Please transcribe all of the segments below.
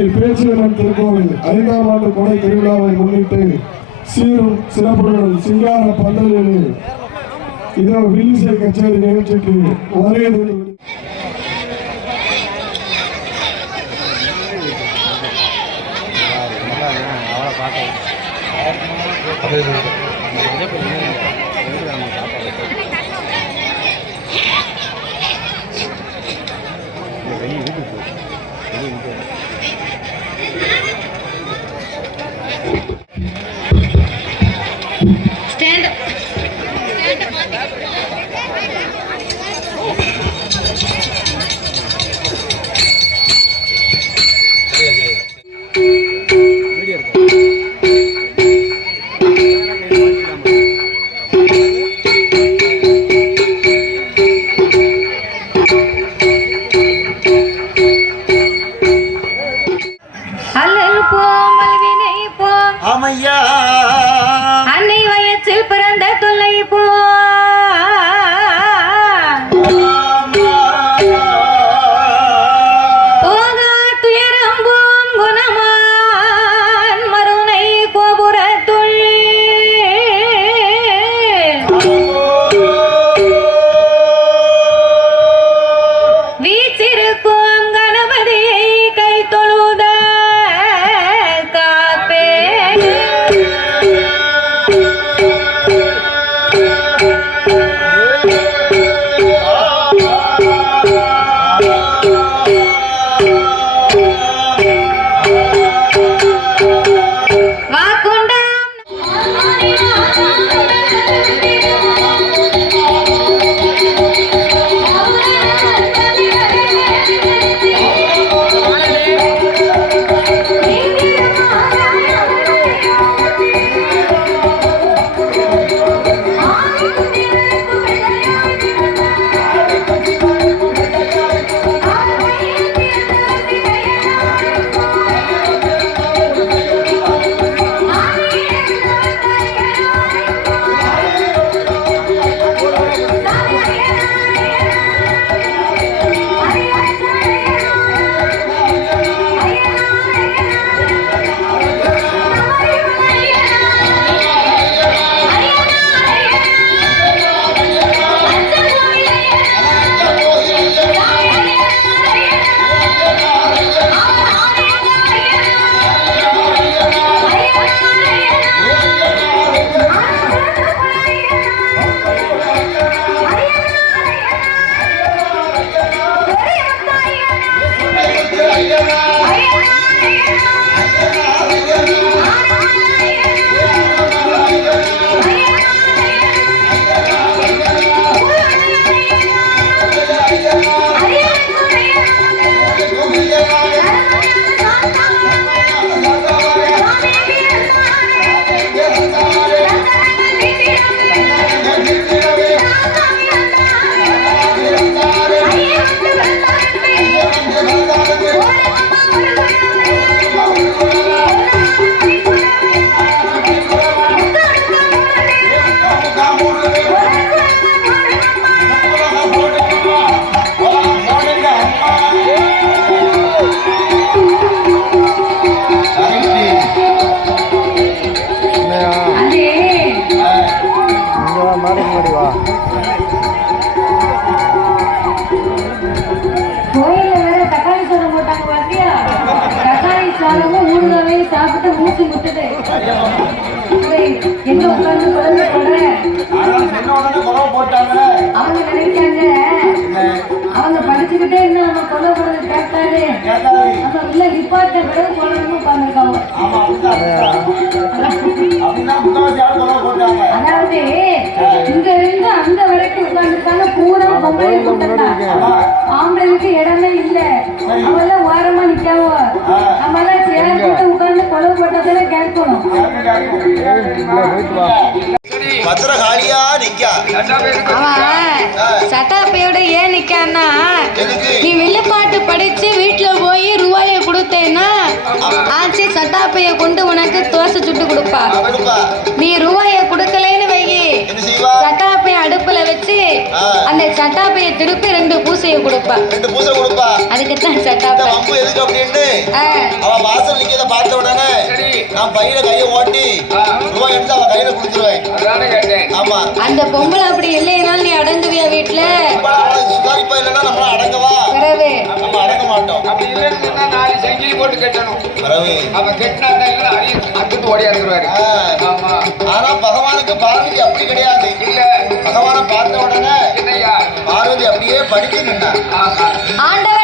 ஸ்ரீ பேச்சியம்மன் திருக்கோவில் ஐந்தாம் ஆண்டு கொடை திருவிழாவை முன்னிட்டு சீரும் சிறப்புடன் சிங்கார பந்தலில் இதோ வில்லிசை கச்சேரி நிகழ்ச்சிக்கு வருகை தந்து Stand மூச்சு எங்க உட்கார்ந்து குழந்தை சொல்ற அவங்க நினைக்காங்க அவங்க படிச்சுக்கிட்டே இருந்தா நம்ம கொலை போடுறது கேட்டாரு. அப்ப இல்ல நிப்பாட்ட பிறகு சொல்லணும்னு உட்காந்துருக்காங்க அதாவது இங்க இருந்து அந்த வரைக்கும் உட்கார்ந்துருக்காங்க. பூரா பொம்பளை கூட்டம் ஆம்பளைக்கு இடமே இல்ல. அவெல்லாம் ஓரமா நிக்காவோ? நம்ம பத்திரகாளியா நிக்கா. சட்டாப்பையோட ஏன் நிக்கான்னா? நீ வில்லுப்பாட்டு படிச்சு வீட்டுல போய் ரூபாய கொடுத்தேன்னா ஆச்சி சட்டாப்பைய கொண்டு உனக்கு தோசை சுட்டு கொடுப்பா. நீ ரூபாய சட்டாப்பைய திருப்பி ரெண்டு பூசையை கொடுப்பா. ரெண்டு பூசை கொடுப்பா. அதுக்குத்தான் இந்த சட்டாப்ப வம்பு எதுக்கு அப்படின்னு ஆ, அவ வாசல் நிக்கிறத பார்த்த உடனே நான் பையில கையை ஓட்டி ரூபாய் எடுத்து அவ கையில கொடுத்துருவேன். அதானே கேட்டேன். ஆமா. அந்த பொம்பளை அப்படி இல்லைனாலும் நீ அடங்குவியா வீட்டுல சுதாரிப்பா இல்லைன்னா நம்மள அடங்கவா? பிறகு நம்ம அடங்க மாட்டோம். அப்படி இல்லைன்னு நாலு செங்கிலி போட்டு கட்டணும். பிறகு அவன் அதையும் அங்கிட்டு ஓடியாந்துருவாரு. ஆ, ஆமா. ஆனா பகவானுக்கு பார்வதி அப்படி கிடையாது. பார்வதி அப்படியே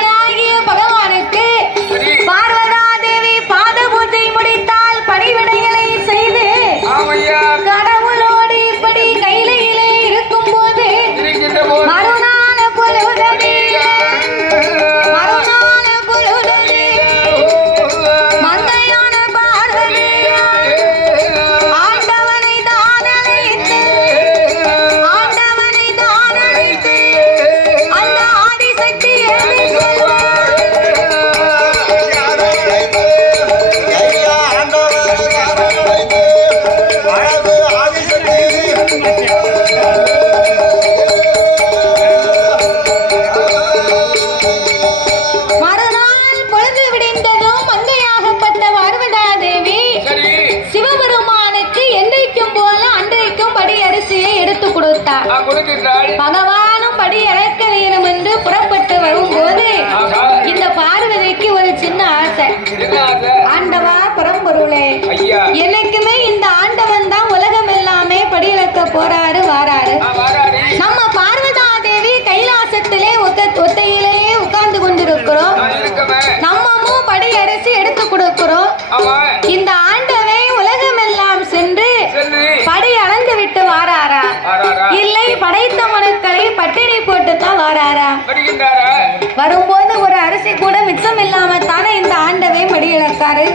கொடுத்தார். பகவானும் படி இறக்க வேணும் என்று புறப்பட்டு வரும்போது. இந்த பார்வதிக்கு ஒரு சின்ன ஆசை. ஆண்டவா புறம்பொருளே ஐயா. வாராரா வரும்போது ஒரு அரிசி கூட மிச்சம் இல்லாம தானே இந்த ஆண்டவை படி இழக்காரு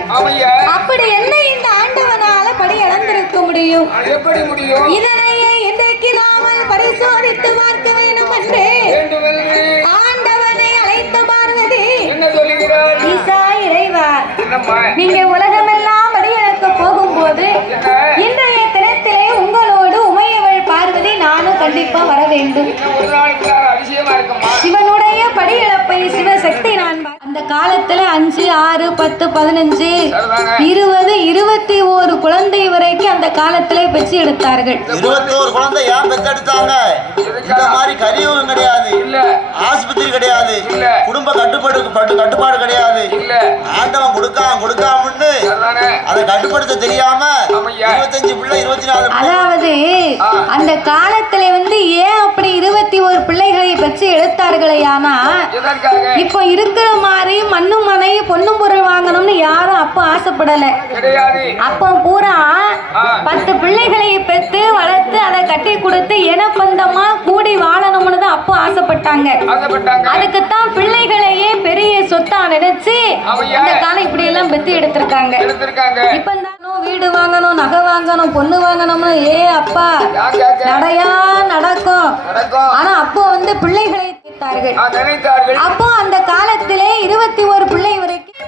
அப்படி என்ன இந்த ஆண்டவனால படி அளந்திருக்க முடியும்? இதனையே இன்றைக்கு நாமல் பரிசோதித்து பார்க்க வேண்டும் என்று ஆண்டவனை அழைத்த பார்வதி ஈசா இறைவா நீங்க உலகமெல்லாம் படி இழக்க போகும்போது இன்றைய தினத்திலே உங்களோடு உமையவள் பார்வதி நானும் கண்டிப்பா வர வேண்டும் இன்னும் ஒரு நாளுக்குள்ளார அதிசயமா இருக்குமா சிவனுடைய படி இழப்பை சிவசக்தி நான் பா- அந்த காலத்துல அஞ்சு ஆறு பத்து பதினஞ்சு இருபது இருபத்தி ஒரு குழந்தை வரைக்கும் அந்த காலத்திலே பெற்று எடுத்தார்கள். குழந்தை ஏன் இந்த மாதிரி கலியுகம் கிடையாது. இல்ல. ஆஸ்பத்திரி கிடையாது. இல்ல. குடும்ப கட்டுப்பாடு பட்டு கட்டுப்பாடு கிடையாது. இல்ல. ஆண்டவன் கொடுக்காம கொடுக்காமன்னு அதை கட்டுப்படுத்த தெரியாம. இருபத்தஞ்சு பிள்ளை இருபத்தி நாலு அதாவது. அந்த காலத்துல வந்து ஏன் அப்படி இருபத்தி ஒரு பிள்ளைகளை பெற்று எடுத்தார்களே ஆனா இப்போ இருக்கிற மாதிரி மண்ணும் மனை பொண்ணும் பொருள் வாங்கணும்னு யாரும் அப்போ ஆசைப்படல. கிடையாது. அப்போ பூரா. பத்து பிள்ளைகளை பெற்று வளர்த்து அதை கட்டி கொடுத்து இனப்பந்தமா கூடி வாழணும்னு தான் அப்போ ஆசைப்பட்டாங்க. அதுக்குத்தான் பிள்ளைகளையே பெரிய சொத்தா நினைச்சு. அந்த காலம் இப்படி எல்லாம் பெத்து எடுத்திருக்காங்க. இப்ப வீடு வாங்கணும் நகை வாங்கணும் பொண்ணு வாங்கணும்னு ஏ அப்பா நடையா நடக்கும். ஆனா அப்போ வந்து பிள்ளைகளை நினைத்தார்கள். அப்போ அந்த காலத்திலே இருபத்தி ஒரு பிள்ளை வரைக்கும்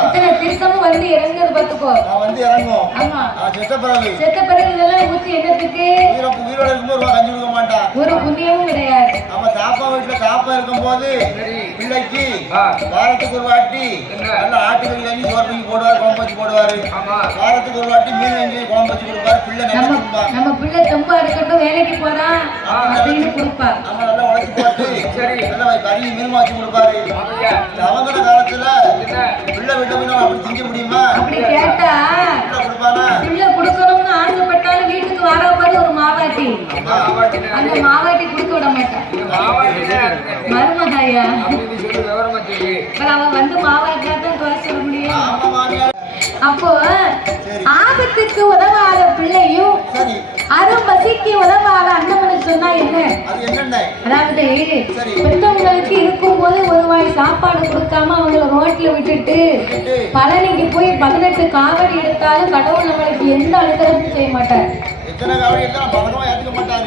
இத்தனை தீர்த்தமும் வந்து இறங்குறது பார்த்துக்கோ. நான் வந்து இறங்கும் ஆமா. செத்த பிறகு. செத்த பிறகு இதெல்லாம் ஊத்தி என்னத்துக்கு? உயிரை உயிரோட இருக்கும்போது ரூபா கஞ்சி கொடுக்க மாட்டான். ஒரு புண்ணியமும் கிடையாது. நம்ம தாப்பா வீட்டுல தாப்பா இருக்கும்போது பிள்ளைக்கு ஆ. வாரத்துக்கு ஒரு வாட்டி என்ன? நல்ல ஆட்டுக்கறி வாங்கி சோறு பண்ணி போடுவாரு குழம்பு வச்சு போடுவாரு. ஆமா. வாரத்துக்கு ஒரு வாட்டி மீன் வாங்கி குழம்பு வச்சு கொடுப்பாரு பிள்ளை நம்ம நம்ம பிள்ளை தெம்பா இருக்கட்டும் வேலைக்கு போறான் அப்படின்னு கொடுப்பா. நம்ம நல்லா உழைச்சி போட்டு சரி. நல்லா கறி மீன் வச்சு கொடுப்பாரு. அவங்கட காலத்துல என்ன பிள்ளை விட்ட போய் நம்ம அப்படி திங்க முடியுமா அப்படி கேட்டா பிள்ளை கொடுப்பானா பிள்ளை கொடுக்கணும்னு ஆசைப்பட்டாலும் வீட்டுக்கு வர பாரு ஒரு மாவாட்டி மாவாட்டினா அந்த மாவாட்டி கொடுக்க விட மாட்டான். மருமகாயா அவன் வந்து மாவாட்டினா தான் குறை சொல்ல முடியும் அப்போ ஆபத்துக்கு உதவாத பிள்ளையும் அரும் பசிக்கு உதவாத அண்ணமனுக்கு சொன்னா என்ன அதாவது. பெற்றவங்களுக்கு இருக்கும்போது ஒரு வாய் சாப்பாடு கொடுக்காம அவங்கள ரோட்ல விட்டுட்டு விட்டுட்டு. பழனிக்கு போய் பதினெட்டு காவடி எடுத்தாலும் கடவுள் நம்மளுக்கு எந்த அனுகிரகமும் செய்ய மாட்டார்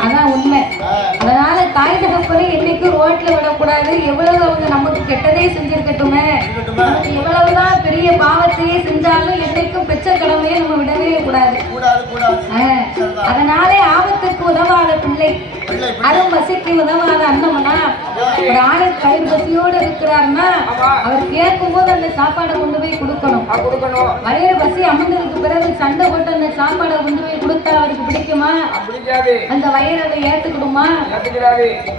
அதான் உண்மை. அதனால தாய் தகப்பனை என்னைக்கும் ரோட்ல விடக்கூடாது. எவ்வளவு அவங்க நமக்கு கெட்டதே செஞ்சிருக்கட்டுமே. எவ்வளவுதான் பெரிய பாவத்தையே செஞ்சாலும் என்னைக்கும் பெற்ற கடமையை நம்ம விடவே கூடாது. அதனாலே ஆபத்துக்கு உதவாத பிள்ளை. அரும் பசிக்கு உதவாத அண்ணமனா ஒரு ஆளு கயிறு பசியோடு இருக்கிறாருன்னா அவர் கேட்கும் போது அந்த சாப்பாடை கொண்டு போய் கொடுக்கணும். வயிறு பசி அமர்ந்ததுக்கு பிறகு சண்டை போட்டு அந்த சாப்பாடை கொண்டு போய் கொடுத்தா அவருக்கு பிடிக்குமா? அந்த வயிறு அதை ஏத்துக்கிடுமா?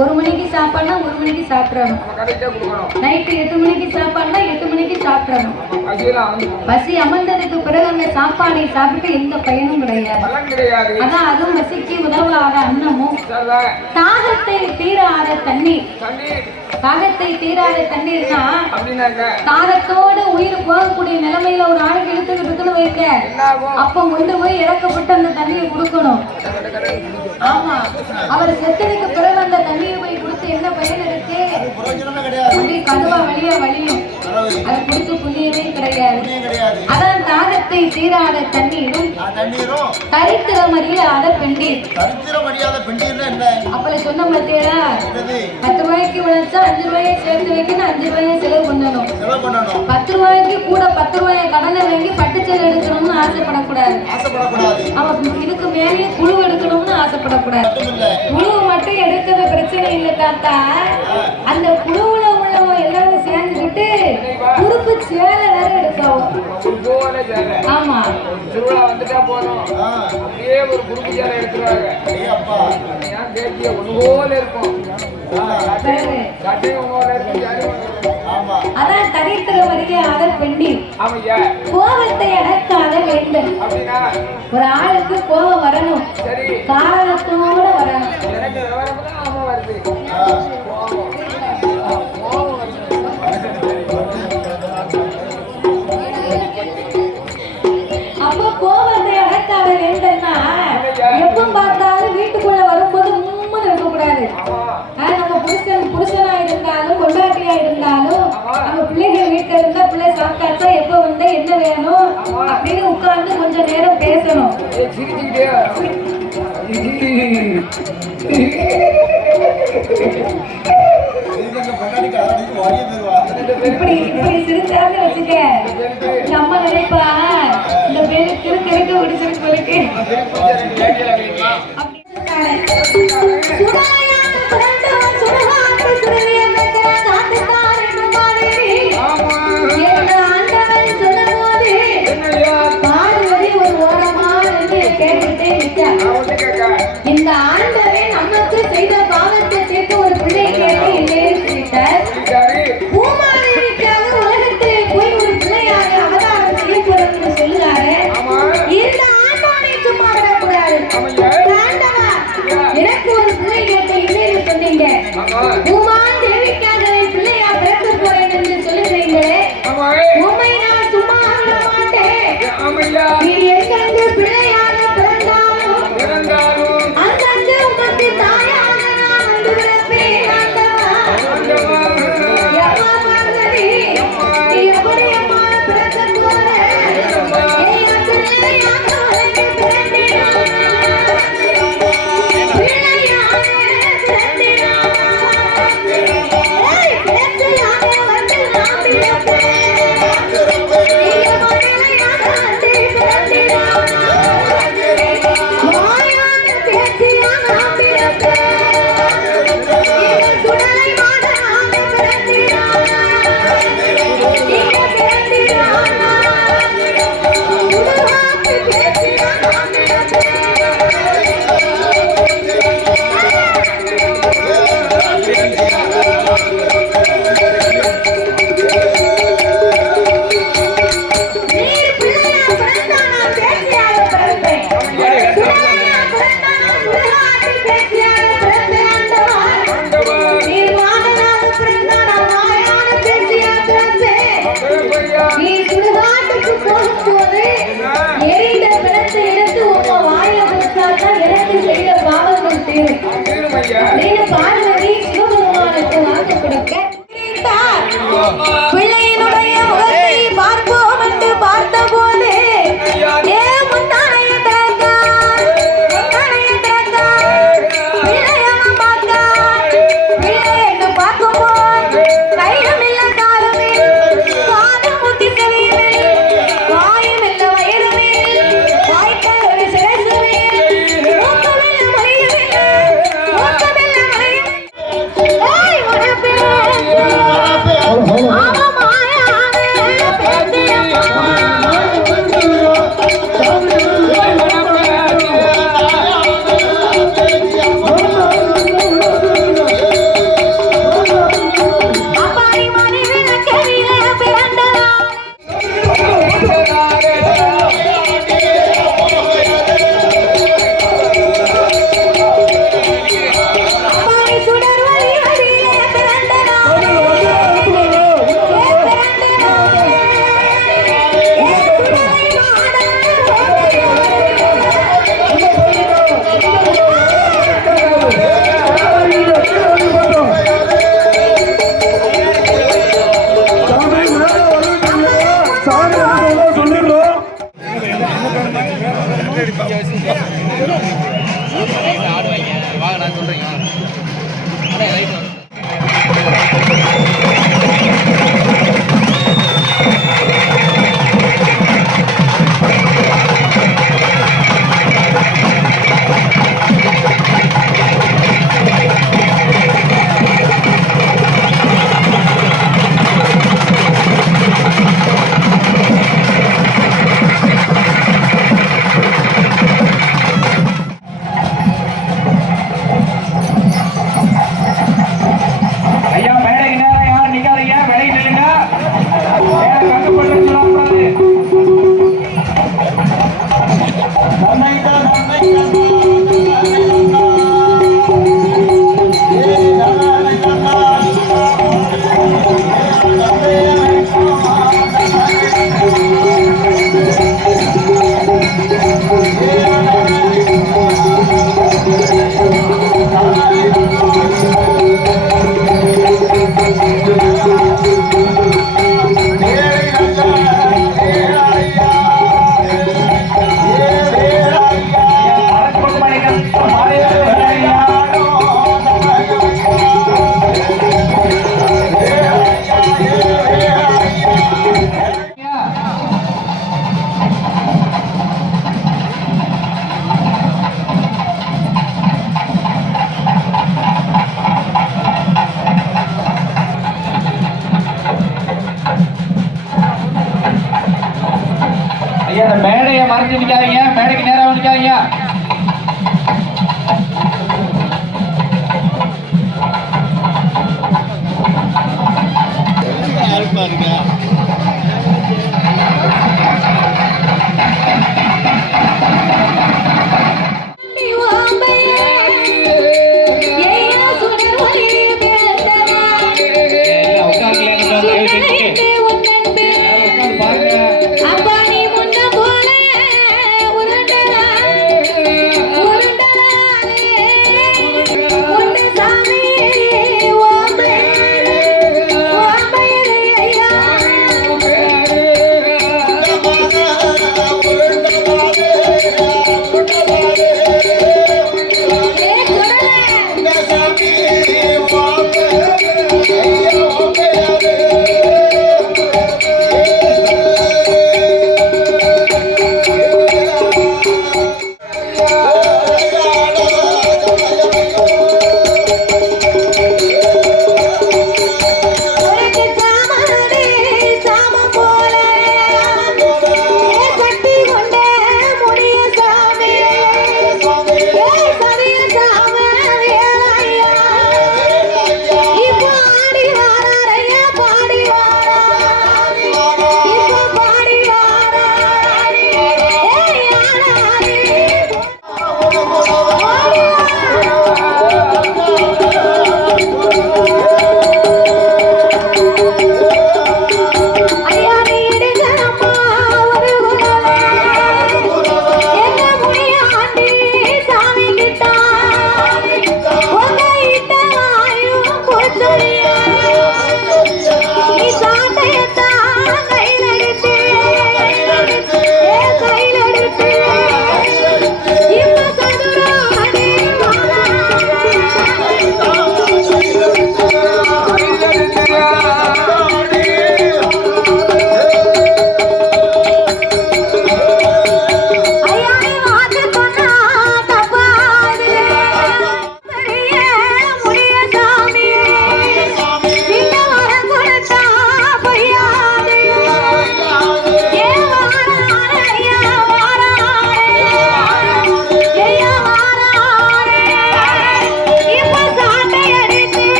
ஒரு மணிக்கு சாப்பாடுனா ஒரு மணிக்கு சாப்பிடணும். நைட்டு எட்டு மணிக்கு சாப்பாடுனா எட்டு மணிக்கு சாப்பிடணும். பசி அமர்ந்ததுக்கு பிறகு அந்த சாப்பாடை சாப்பிட்டு எந்த பயனும் கிடையாது. அதான் அதுவும் பசிக்கு உதவாத அன்னமும். தாகத்தை தீராத தண்ணீர். தாகத்தை தீராத தண்ணீர்னா தாகத்தோட உயிர் போகக்கூடிய நிலைமையில ஒரு ஆளுக்கு இருக்குன்னு வைக்க. அப்ப கொண்டு போய் இறக்கப்பட்டு அந்த தண்ணியை கொடுக்கணும். ஆமா. அவர் செத்ததுக்கு பிறகு அந்த தண்ணியை போய் கொடுத்து என்ன பயன் இருக்கு? கதுவா வழியா வழியும். அதை குடிச்சு புண்ணியமே கிடையாது. அதான் தாகத்தை தீராத தண்ணீரும் தரித்திரம் அறியாத பெண்டீர் சரித்திரம் அடியாத பெண்டீர்னா என்ன? அப்பல சொன்ன என்னது? பத்து ரூபாய்க்கு விளைச்சா அஞ்சு ரூபாயை சேர்த்து வைக்கணும் அஞ்சு ரூபாயை செலவு பண்ணணும். பத்து ரூபாய்க்கு கூட பத்து ரூபாயை கடனை வாங்கி பட்டுச்சல் எடுக்கணும்னு ஆசைப்படக்கூடாது. ஆசைப்படக்கூடாது. அவன் இதுக்கு மேலேயே குழு எடுக்கணும்னு ஆசைப்படக்கூடாது. மட்டுமில்ல. குழு மட்டும் எடுக்கிறது பிரச்சனை இல்லை தாத்தா. அந்த குழுவுல உள்ளவங்க எல்லாரும் சேர்ந்துக்கிட்டு குறுக்கு சேலை வேற சேலை ஆமா. திருவிழா வந்துட்டா போதும். அப்படியே ஒரு குறுக்கு சேலை எடுத்துருவாங்க. கேட்டிய ஒன்று போல இருக்கும். அதான் தரித்திரம் அறியாத பெண்டி ஆமையா கோபத்தை அடக்காத வேண்டும் ஒரு ஆளுக்கு கோபம் வரணும். சரி. காரணத்தோட வரணும். எனக்கு விவரம் தான் ஆமா வருது சாப்பிட்டாச்சா எப்ப வந்தா என்ன வேணும் அப்படின்னு உட்கார்ந்து கொஞ்ச நேரம் பேசணும். இப்படி இப்படி சிரிச்சாங்க வச்சுக்க நம்ம நினைப்பா இந்த பேரு கிறுக்கிறுக்கு ஒடிச்சிருக்கு 没人。Thank you.